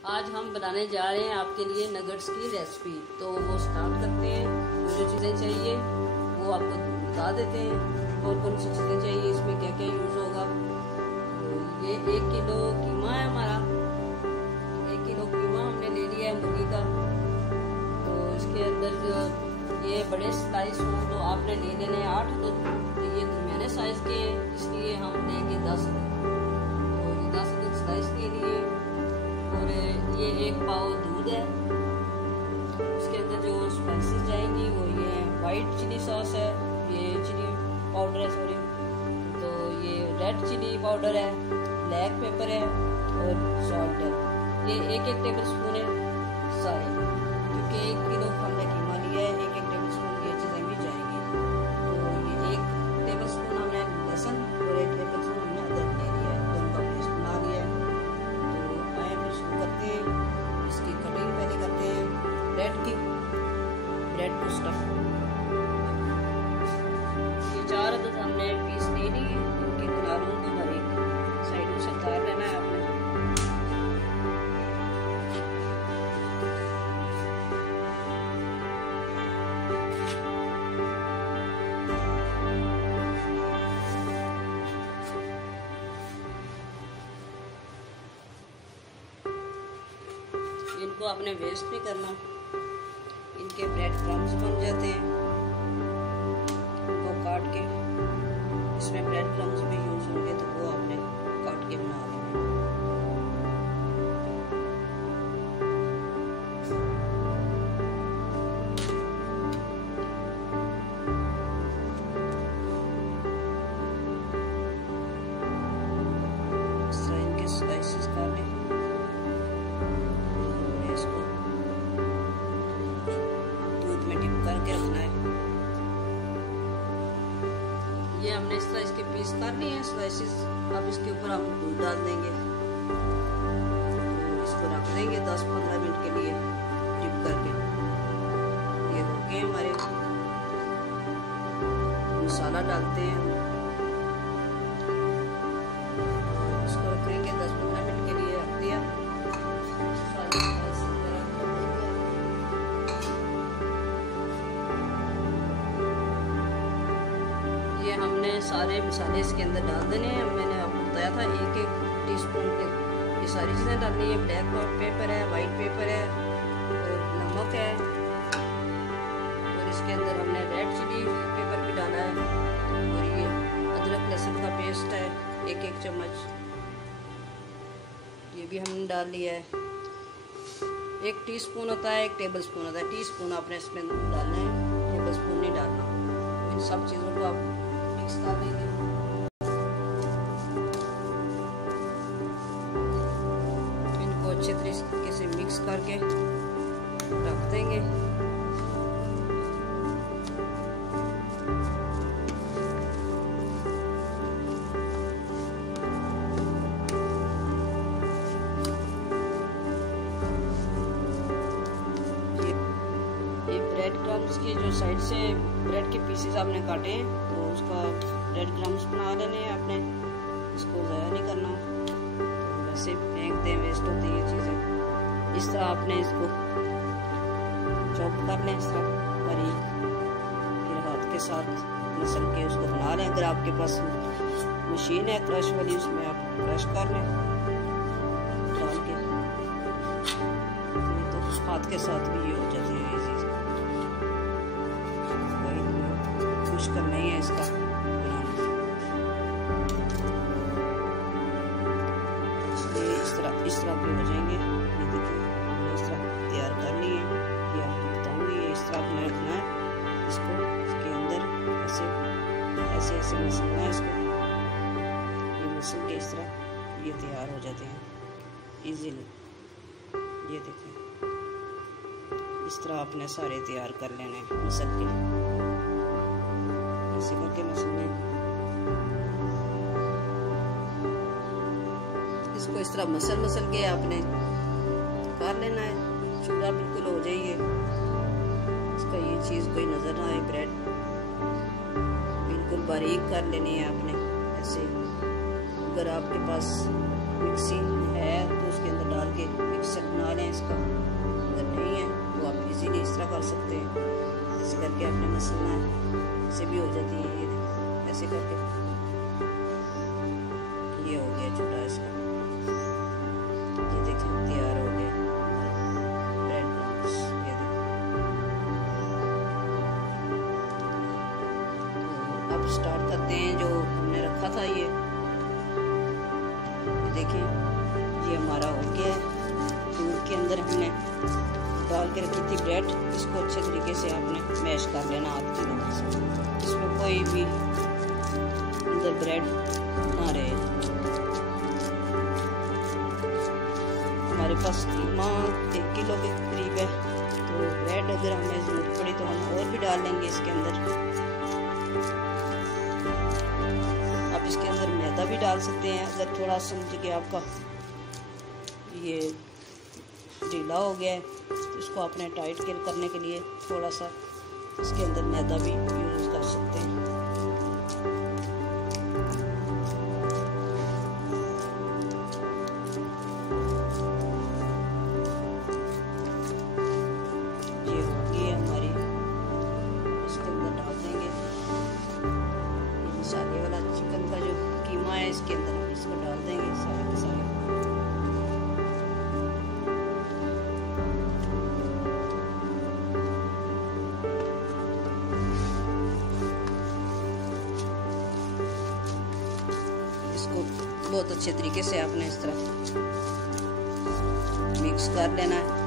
आज हम बनाने जा रहे हैं आपके लिए नगेट्स की रेसिपी। तो वो स्टार्ट करते हैं। जो चीज़ें चाहिए वो आपको बता देते हैं और कौन सी चीज़ें चाहिए, इसमें क्या क्या यूज़ होगा। तो ये 1 किलो कीमा है हमारा। 1 किलो कीमा हमने ले लिया है मुर्गी का। तो इसके अंदर ये बड़े स्लाइस हो तो आपने ले लेने 8, तो ये दरमियाने साइज़ के, इसलिए हम लेंगे 10। तो ये 10 स्लाइस के लिए। और ये 1 पाव दूध है। उसके अंदर जो स्पाइसेस जाएंगी वो ये वाइट चिली सॉस है, ये चिली पाउडर है सॉरी, तो ये रेड चिली पाउडर है, ब्लैक पेपर है और सॉल्ट है। ये 1-1 टेबल स्पून है सारे, क्योंकि 1 किलो हमने कीमा लिया है। 1-1 टेबल स्पून ये चीज़ें भी जाएंगी। तो ये 1 टेबल स्पून हमने लहसुन और 1 टेबल स्पून हमने अदरक ले लिया है, दोनों का पेस्ट बना लिया है। करते हैं इसकी कटिंग पहले करते हैं ब्रेड को स्टफ। ये 4 अदद हमने पीस ले लिए। इनके किनारों को हर एक साइडों से उतार लेना है आपने। इनको आपने वेस्ट नहीं करना, इनके ब्रेड क्रम्स बन जाते हैं। वो काट के इसमें ब्रेड क्रम्स भी यूज होंगे, तो वो आपने काट के बना लेना। इस तरह इनके स्लाइसेस काट लें। करके रखना है। ये हमने इस तरह इसके पीस कर लिए हैं स्लाइसेस। अब इसके ऊपर हम दूध डाल देंगे, इसको रख देंगे 10-15 मिनट के लिए डिप करके। ये हो गए हमारे। मसाला डालते हैं, इसको रखेंगे 10-15 मिनट के लिए। रख दिया। ये हमने सारे मसाले इसके अंदर डाल देने हैं। मैंने आपको बताया था 1-1 टीस्पून के ये सारी चीज़ें डालनी है। ब्लैक पेपर है, वाइट पेपर है और नमक है, और इसके अंदर हमने रेड चिली पेपर भी डाला है। और ये अदरक लहसुन का पेस्ट है 1-1 चम्मच, ये भी हमने डाल लिया है। 1 टीस्पून होता है, 1 टेबल स्पून होता है। टीस्पून आपने इसमें डालना है, टेबल स्पून नहीं डालना। इन सब चीज़ों को आप मिक्स कर देंगे। इनको अच्छे तरीके से मिक्स करके रख देंगे। ये ब्रेड क्रम्स की जो साइड से ब्रेड के पीसेस आपने काटे हैं, तो उसका ब्रेड क्रम्स बना लेने हैं आपने। इसको ज़ाया नहीं करना, तो वैसे फेंक दें, वेस्ट होती है चीज़ें। इस तरह आपने इसको चॉप कर लें, इस तरह बारीक, फिर हाथ के साथ मसल के उसको बना लें। अगर आपके पास मशीन है क्रश वाली, उसमें आप क्रश कर लें डाल के, तो हाथ के साथ भी ये हो जाती है। ये चीज़ मुश्किल नहीं है इसका बनाना। इस तरह के हो जाएंगे। ये देखिए हमने इस तरह तैयार कर लिए हैं। ये आपको बताऊंगी, ये इस तरह आपने रखना है इसको। इसके अंदर ऐसे ऐसे मसलना है इसको। ये मसल के इस तरह ये तैयार हो जाते हैं इजीली। ये देखिए इस तरह आपने सारे तैयार कर लेने हैं मसल के। ऐसे करके मसलने, इसको इस तरह मसल के आपने कर लेना है। चूड़ा बिल्कुल हो जाइए, इसका ये चीज़ कोई नज़र ना आए। ब्रेड बिल्कुल बारीक कर लेनी है आपने ऐसे। अगर आपके पास मिक्सी है तो उसके अंदर डाल के मिक्सर कर सकते हैं। ऐसे करके आपने मसलना है, ऐसे भी हो जाती है। ये ऐसे करके ये हो गया छोटा इसका। ये देखिए तैयार हो गया ब्रेड क्रम्स। ये तो अब स्टार्ट करते हैं जो हमने रखा था। ये देखिए ये हमारा हो गया है। दूध के अंदर हमने डाल के रखी थी ब्रेड, इसको अच्छे तरीके से आपने मैश कर लेना हाथ की मदद से। इसमें कोई भी अंदर ब्रेड ना रहे। हमारे पास कीमा 1 किलो के करीब है, तो ब्रेड अगर हमें ज़रूरत पड़ी तो हम और भी डाल लेंगे इसके अंदर। आप इसके अंदर मैदा भी डाल सकते हैं अगर थोड़ा समझ के आपका ये ढीला हो गया है, तो इसको आपने टाइट करने के लिए थोड़ा सा इसके अंदर मैदा भी यूज़ कर सकते हैं। ये होगी हमारी, इसके अंदर डाल देंगे मसाले वाला चिकन का जो कीमा है, इसके अंदर हम इसको डाल देंगे सारे के सारे। बहुत अच्छे तरीके से आपने इस तरह मिक्स कर लेना है।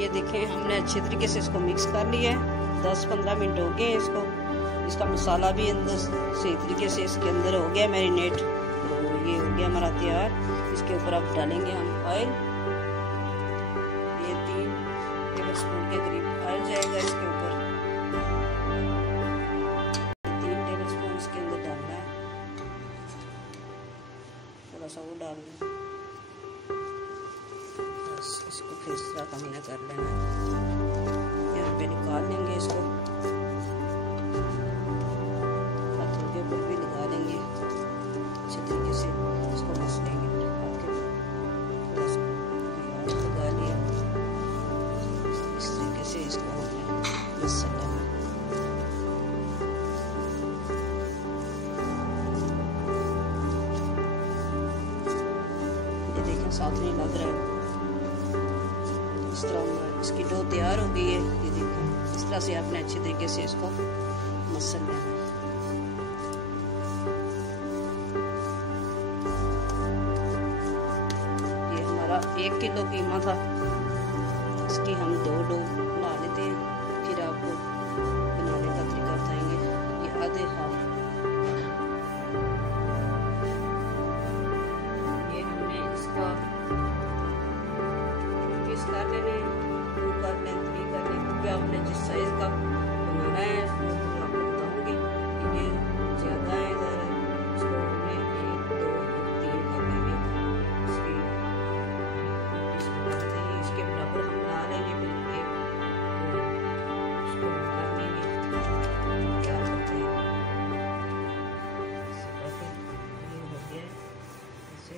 ये देखें हमने अच्छे तरीके से इसको मिक्स कर लिया है। 10-15 मिनट हो गए इसको। इसका मसाला भी अंदर सही तरीके से इसके अंदर हो गया मैरिनेट। तो ये हो गया हमारा तैयार। इसके ऊपर अब डालेंगे हम ऑयल। ये 3 टेबलस्पून के करीब ऑयल जाएगा इसके ऊपर। 3 टेबलस्पून इसके अंदर डालना है, थोड़ा सा वो डाल दें। बस इसको फिर इस तरह का हमने कर लेना है। यहाँ पे निकाल लेंगे इसको, भी लगा लेंगे अच्छे तरीके से। इसको मस लेंगे, लगा लिया इस तरीके से। इसको हमने मस लेना। ये देखें साथ में लग रहा है। इस तरह इसकी डो तैयार हो गई है। ये देखें इस तरह से आपने अच्छे तरीके से इसको मसल लेना है। 1 किलो कीमा था, इसकी हम 2 डो बना लेते हैं, फिर आपको बनाने का तरीका बताएंगे। ये आधे हाफ ये हमने इसका पीस कर लेने, 2 कर लें, 3 कर लें, क्योंकि आपने जिस साइज का बनाना है वो तो आपको बताऊंगी। ये ज़्यादा है इसको हमने 1, 2, 3 कर लेंगे। इसके बराबर हम बना लेंगे, फिर एक उसको कर लेंगे। क्या करते हैं ये हो गया ऐसे।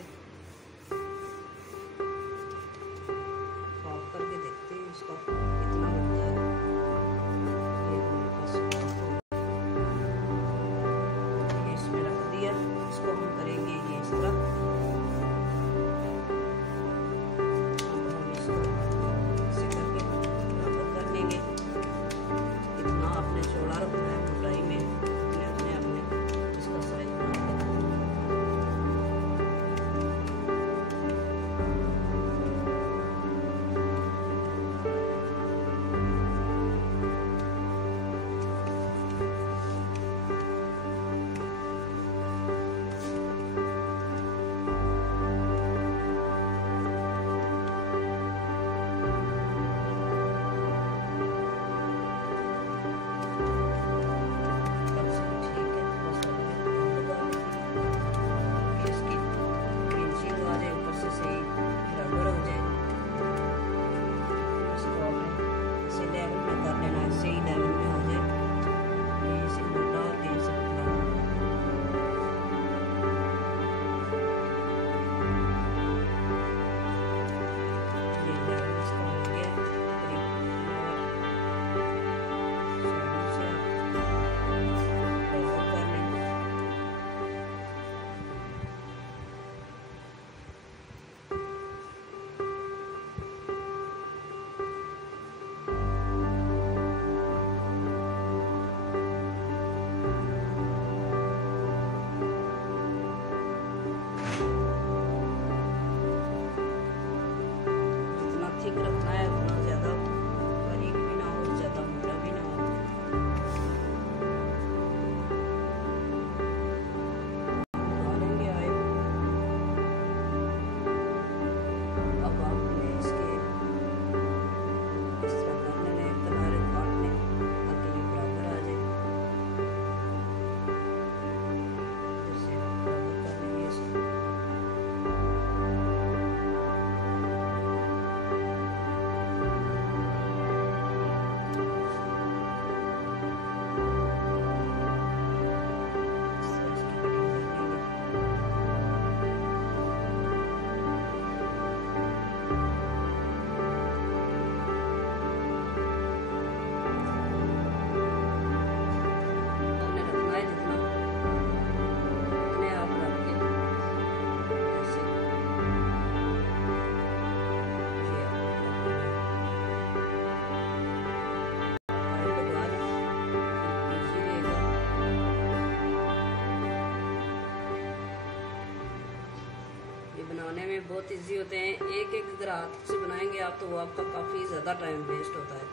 बनाने में बहुत इजी होते हैं। एक एक अगर हाथ से बनाएंगे आप तो वो आपका काफ़ी ज़्यादा टाइम वेस्ट होता है।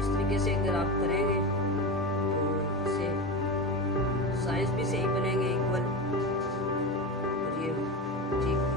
इस तरीके से अगर आप करेंगे तो इससे साइज भी सही बनेंगे इक्वल, और ये ठीक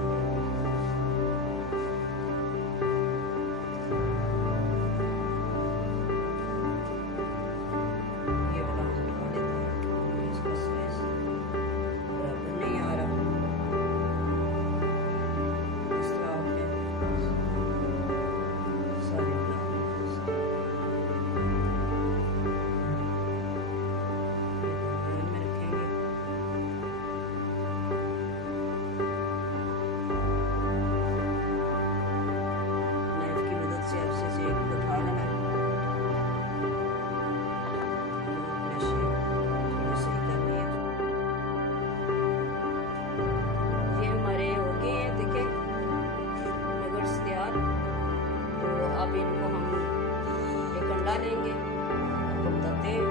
लेंगे आपको बताते हैं।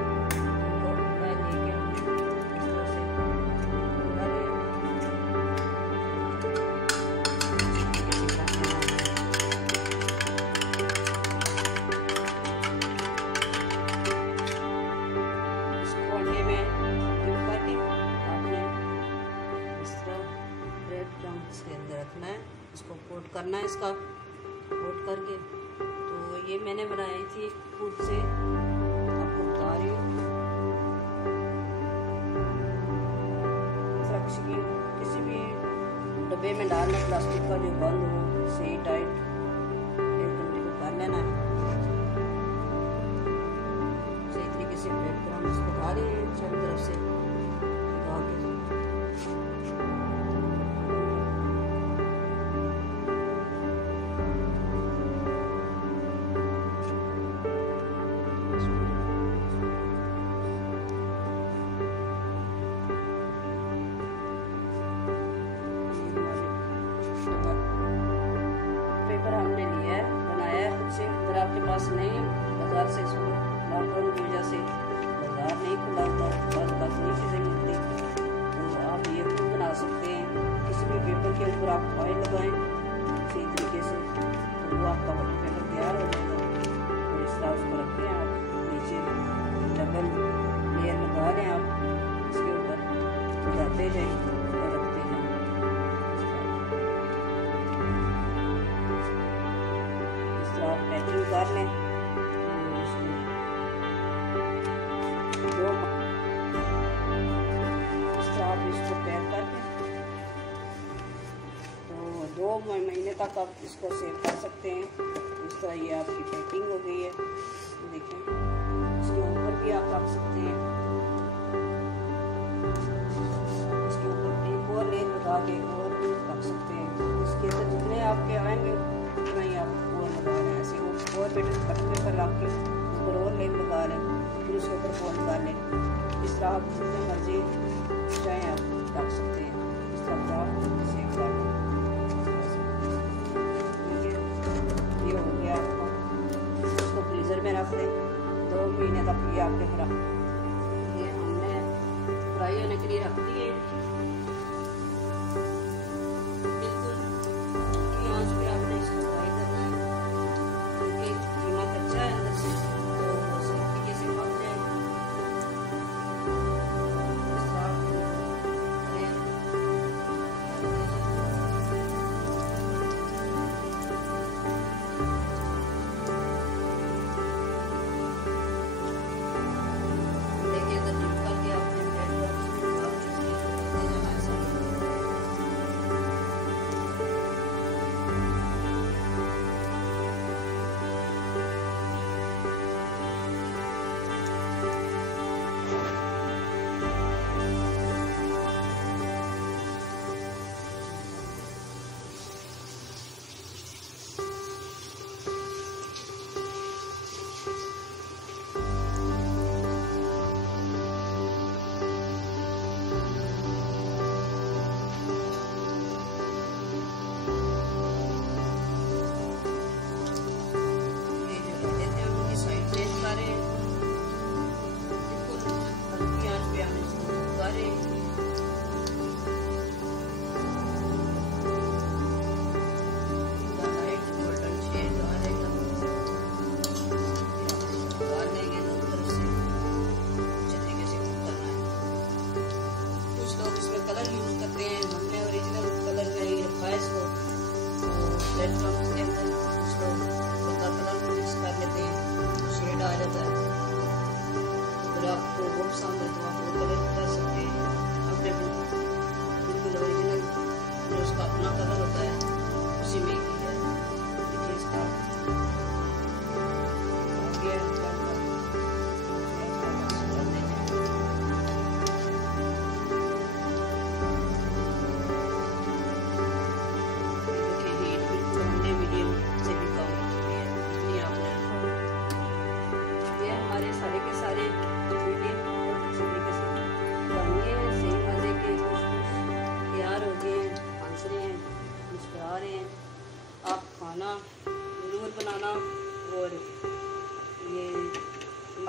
लेके हम इस तरह से इसको अंडे में डिप करके आपने इस तरह ब्रेड क्रम्स के अंदर रखना है। इसको कोट करना है, इसका कोट करके। तो ये मैंने बनाई थी खुद से, आपको बता रही हूँ। की किसी भी डब्बे में डालना, प्लास्टिक का जो बंद हो सही टाइट, 1 घंटे को कर लेना है। सही तरीके से ब्रेड क्रम्स इसको खा रही है चारों तरफ से लगा के। आपके पास नहीं बाजार से, लॉकडाउन की वजह से बाजार नहीं खुला होता, बहुत नहीं चीज़ें मिलती, तो आप ये खुद बना सकते हैं। किसी भी पेपर के ऊपर आप ऑयल लगाएं सही तरीके से, तो वो आपका बटर पेपर तैयार हो जाएगा। और इस तरह उसको रखें आप, नीचे डबल लेयर लगा लें आप, इसके ऊपर लगाते जाएं और रखते जाएं। आप पैकिंग कर लें। इस तरह आप इसको पैक करके तो 2 महीने तक आप इसको सेव कर सकते हैं। इस तरह ये आपकी पैकिंग हो गई है। देखें, इसके ऊपर भी आप रख सकते हैं, इसके ऊपर एक और लेयर लगा के और भी रख सकते हैं। इसके अंदर जितने आपके आएंगे उतना ही आप लगा लें। ऐसे और बटर पेपर रख के ऊपर और लेयर लगा लें, फिर उसके ऊपर फोल्ड कर लें। इस तरह आप जितने मर्जी चाहें आप रख सकते हैं। इस तरह आप सेव कर लें। ठीक है, ये हो गया आपका। इसको फ्रीज़र में रख दें 2 महीने तक। ये आपके खराब, ये हमने फ्राई होने के लिए रख दिए।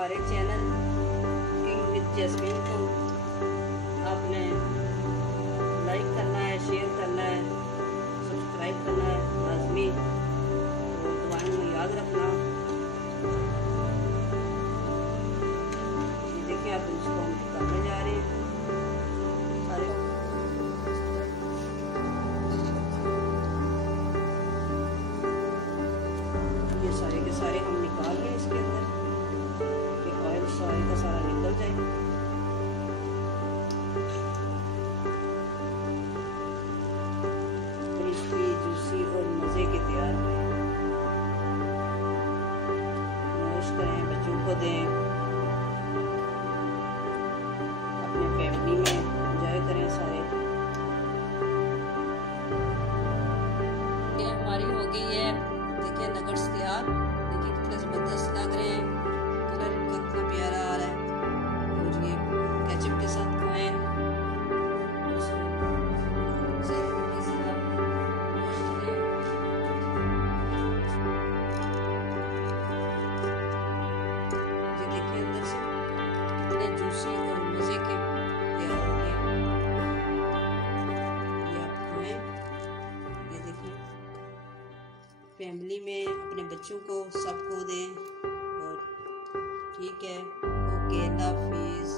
हमारे चैनल कुकिंग विद जैस्मीन को आपने लाइक करना है, शेयर करना है, सब्सक्राइब करना है लाजमी, तो दुआओं में याद रखना। ये देखिए आप इसको हम करने जा रहे हैं सारे। ये सारे के सारे हम निकाल रहे हैं इसके अंदर, कि ऑयल सारे का सारा निकल जाए। क्रिस्पी, जूसी और मज़े के तैयार हुए। नोश करें, बच्चों को दें, अपने फैमिली में एंजॉय करें सारे। ये हमारी हो गई है, देखिए नगट्स तैयार। देखिए कितने ज़बरदस्त लग रहे हैं, कलर इनका कितना प्यारा आ रहा है। और ये केचप के साथ खाएं। ये देखिए अंदर से कितने जूसी और मज़े के तैयार हो गए। ये आप खाएं। ये देखिए फैमिली में अपने बच्चों को सबको दें। और ठीक है, ओके, अल्लाह हाफिज़।